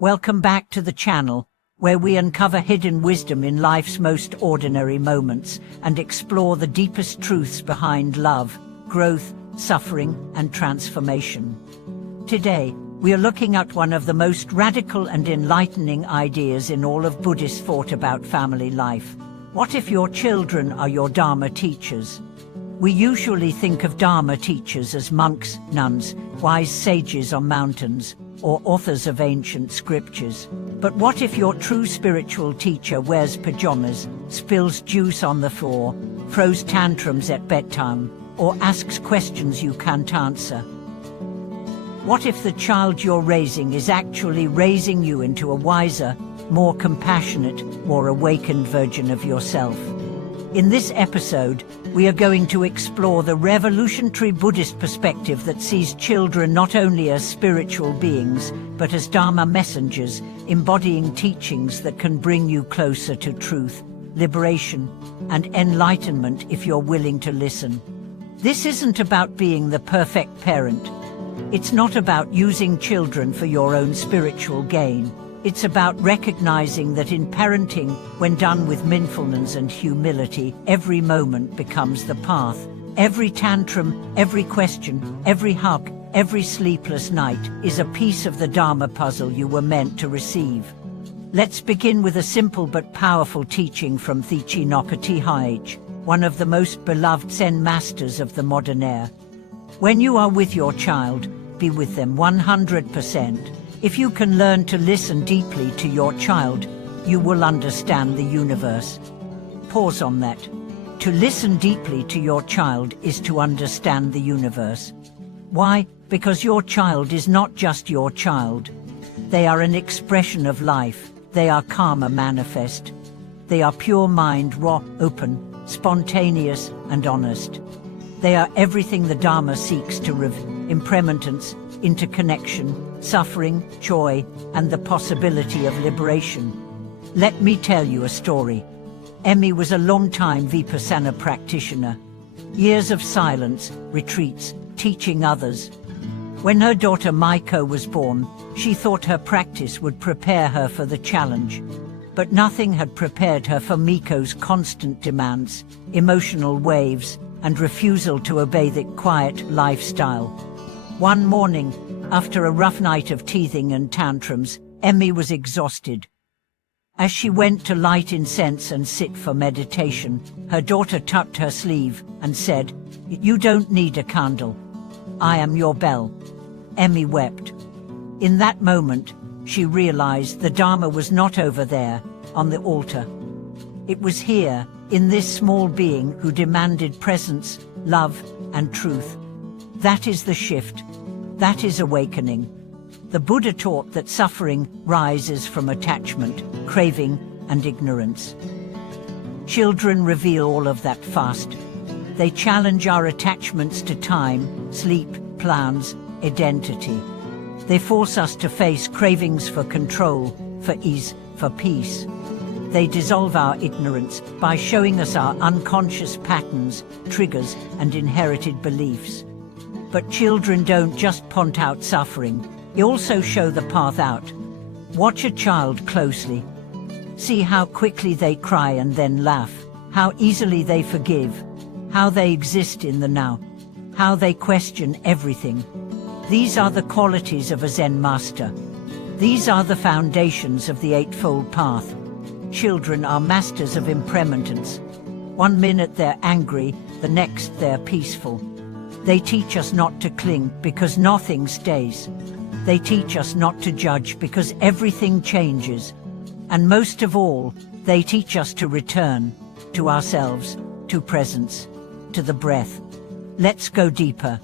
Welcome back to the channel, where we uncover hidden wisdom in life's most ordinary moments and explore the deepest truths behind love, growth, suffering, and transformation. Today, we are looking at one of the most radical and enlightening ideas in all of Buddhist thought about family life. What if your children are your Dharma teachers? We usually think of Dharma teachers as monks, nuns, wise sages on mountains, or authors of ancient scriptures. But what if your true spiritual teacher wears pajamas, spills juice on the floor, throws tantrums at bedtime, or asks questions you can't answer? What if the child you're raising is actually raising you into a wiser, more compassionate, more awakened version of yourself? In this episode, we are going to explore the revolutionary Buddhist perspective that sees children not only as spiritual beings, but as Dharma messengers, embodying teachings that can bring you closer to truth, liberation, and enlightenment if you're willing to listen. This isn't about being the perfect parent. It's not about using children for your own spiritual gain. It's about recognizing that in parenting, when done with mindfulness and humility, every moment becomes the path. Every tantrum, every question, every hug, every sleepless night is a piece of the Dharma puzzle you were meant to receive. Let's begin with a simple but powerful teaching from Thich, one of the most beloved Zen masters of the modern era. When you are with your child, be with them 100%. If you can learn to listen deeply to your child, you will understand the universe. Pause on that. To listen deeply to your child is to understand the universe. Why? Because your child is not just your child. They are an expression of life. They are karma manifest. They are pure mind, raw, open, spontaneous, and honest. They are everything the Dharma seeks to impermanence, interconnection, suffering, joy, and the possibility of liberation. Let me tell you a story. Emmy was a long-time Vipassana practitioner. Years of silence, retreats, teaching others. When her daughter Maiko was born, she thought her practice would prepare her for the challenge. But nothing had prepared her for Miko's constant demands, emotional waves, and refusal to obey the quiet lifestyle. One morning, after a rough night of teething and tantrums, Emmy was exhausted. As she went to light incense and sit for meditation, her daughter tucked her sleeve and said, "You don't need a candle. I am your bell." Emmy wept. In that moment, she realized the Dharma was not over there, on the altar. It was here, in this small being who demanded presence, love, and truth. That is the shift. That is awakening. The Buddha taught that suffering rises from attachment, craving, and ignorance. Children reveal all of that fast. They challenge our attachments to time, sleep, plans, identity. They force us to face cravings for control, for ease, for peace. They dissolve our ignorance by showing us our unconscious patterns, triggers, and inherited beliefs. But children don't just point out suffering, they also show the path out. Watch a child closely. See how quickly they cry and then laugh, how easily they forgive, how they exist in the now, how they question everything. These are the qualities of a Zen master. These are the foundations of the Eightfold Path. Children are masters of impermanence. One minute they're angry, the next they're peaceful. They teach us not to cling because nothing stays. They teach us not to judge because everything changes. And most of all, they teach us to return to ourselves, to presence, to the breath. Let's go deeper.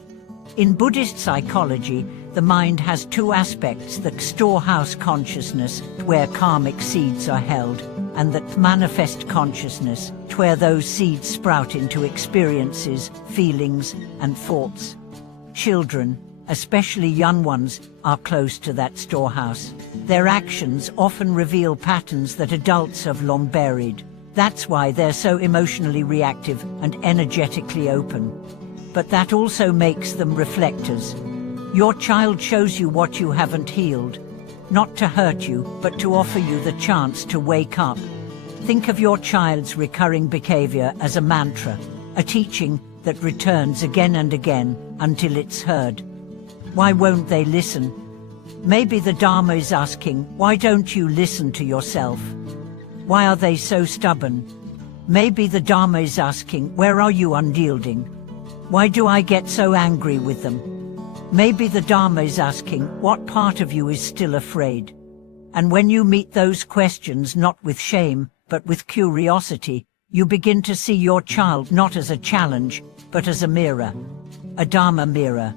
In Buddhist psychology, the mind has two aspects: the storehouse consciousness, where karmic seeds are held, and the manifest consciousness, where those seeds sprout into experiences, feelings, and thoughts. Children, especially young ones, are close to that storehouse. Their actions often reveal patterns that adults have long buried. That's why they're so emotionally reactive and energetically open. But that also makes them reflectors. Your child shows you what you haven't healed. not to hurt you, but to offer you the chance to wake up. Think of your child's recurring behavior as a mantra, a teaching that returns again and again until it's heard. Why won't they listen? Maybe the Dharma is asking, why don't you listen to yourself? Why are they so stubborn? Maybe the Dharma is asking, where are you unyielding? Why do I get so angry with them? Maybe the Dharma is asking, what part of you is still afraid? And when you meet those questions not with shame, but with curiosity, you begin to see your child not as a challenge, but as a mirror. A Dharma mirror.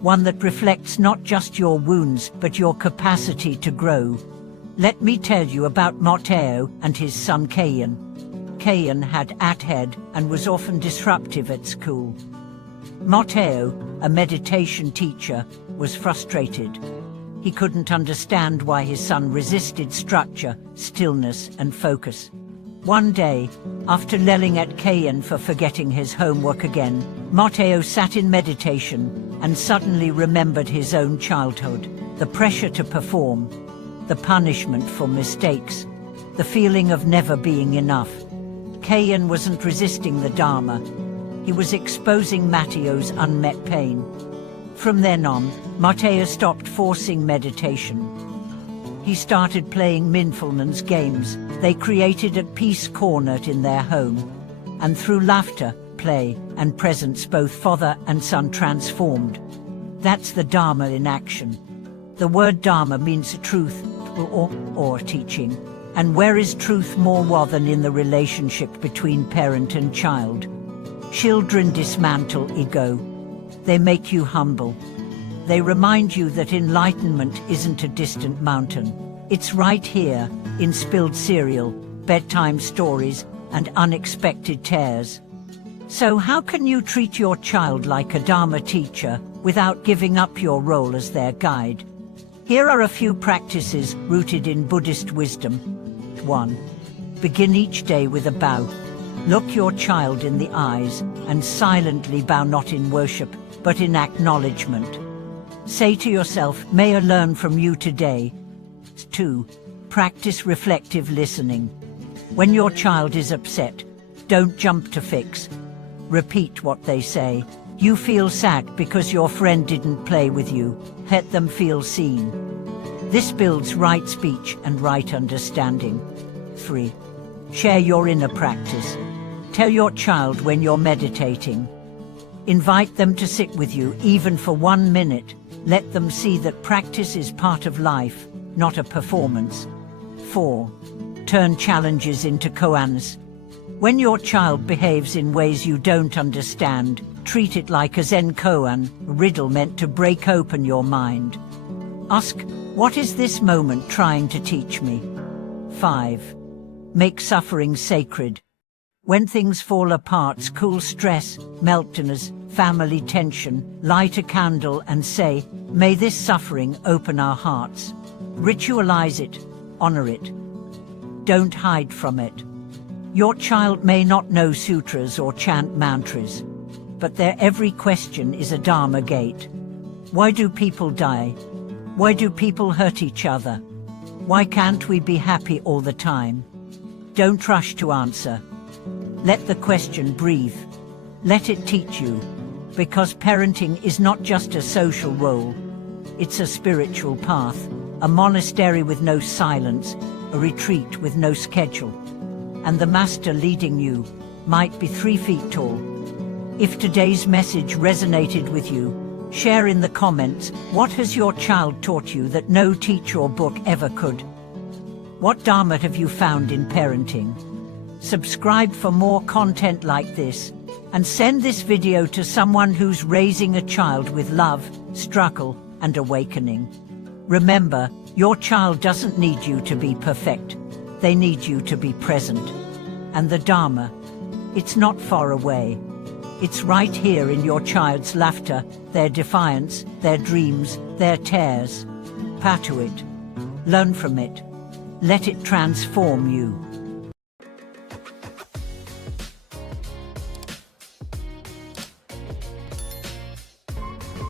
One that reflects not just your wounds, but your capacity to grow. Let me tell you about Matteo and his son Cain. Cain had at head and was often disruptive at school. Matteo, a meditation teacher, was frustrated. He couldn't understand why his son resisted structure, stillness, and focus. One day, after yelling at Cain for forgetting his homework again, Matteo sat in meditation and suddenly remembered his own childhood, the pressure to perform, the punishment for mistakes, the feeling of never being enough. Cain wasn't resisting the Dharma. He was exposing Matteo's unmet pain. From then on, Matteo stopped forcing meditation. He started playing mindfulness games. They created a peace corner in their home. And through laughter, play, and presence, both father and son transformed. That's the Dharma in action. The word Dharma means truth or teaching. And where is truth more than in the relationship between parent and child? Children dismantle ego. They make you humble. They remind you that enlightenment isn't a distant mountain. It's right here, in spilled cereal, bedtime stories, and unexpected tears. So how can you treat your child like a Dharma teacher without giving up your role as their guide? Here are a few practices rooted in Buddhist wisdom. 1. Begin each day with a bow. Look your child in the eyes and silently bow, not in worship, but in acknowledgement. Say to yourself, may I learn from you today. 2. Practice reflective listening. When your child is upset, don't jump to fix. Repeat what they say. You feel sad because your friend didn't play with you. Let them feel seen. This builds right speech and right understanding. 3. Share your inner practice. Tell your child when you're meditating. Invite them to sit with you, even for 1 minute. Let them see that practice is part of life, not a performance. 4. Turn challenges into koans. When your child behaves in ways you don't understand, treat it like a Zen koan, a riddle meant to break open your mind. Ask, what is this moment trying to teach me? 5. Make suffering sacred. When things fall apart, school stress, meltdowns, family tension, light a candle and say, may this suffering open our hearts. Ritualize it, honor it. Don't hide from it. Your child may not know sutras or chant mantras, but their every question is a Dharma gate. Why do people die? Why do people hurt each other? Why can't we be happy all the time? Don't rush to answer. Let the question breathe. Let it teach you. Because parenting is not just a social role. It's a spiritual path, a monastery with no silence, a retreat with no schedule. And the master leading you might be 3 feet tall. If today's message resonated with you, share in the comments, what has your child taught you that no teacher or book ever could? What Dharma have you found in parenting? Subscribe for more content like this, and send this video to someone who's raising a child with love, struggle, and awakening. Remember, your child doesn't need you to be perfect. They need you to be present. And the Dharma, it's not far away. It's right here in your child's laughter, their defiance, their dreams, their tears. Path to it. Learn from it. Let it transform you.